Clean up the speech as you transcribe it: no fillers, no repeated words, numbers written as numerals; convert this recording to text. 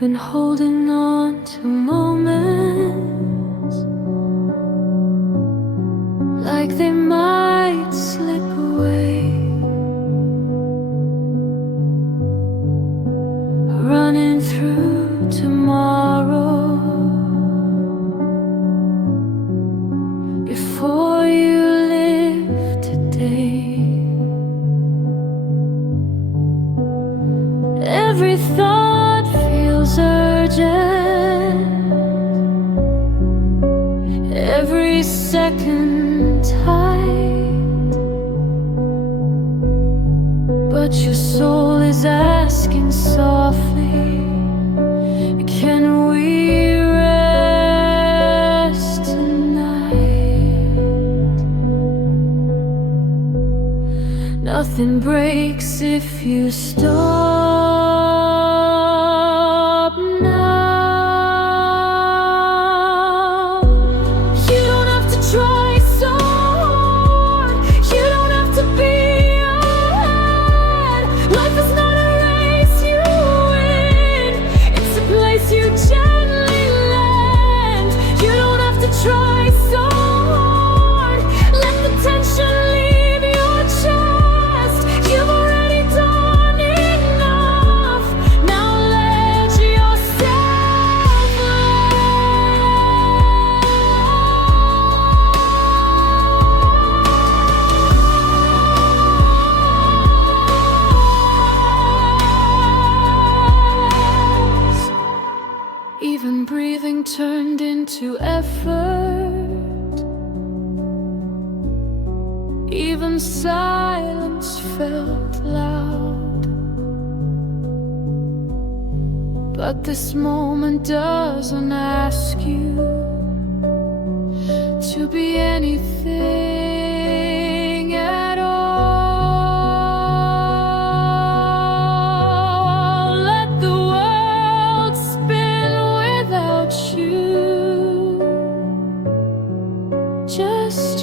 been holding on to moments like they might slip away, running through tomorrow before you live today. Every thought feels urgent, every second tight, but your soul is asking softly, can we rest tonight? Nothing breaks if you stop now. You don't have to try so hard, you don't have to be ahead. Life is not a race you win, it's a place you gently land. You don't have to try so hard, let the tension leave your chest. You've already done enough, now let yourself rest. Even breathing turned into effort, even silence felt loud. But this moment doesn't ask you to be anything at all. Let the world spin without you. Just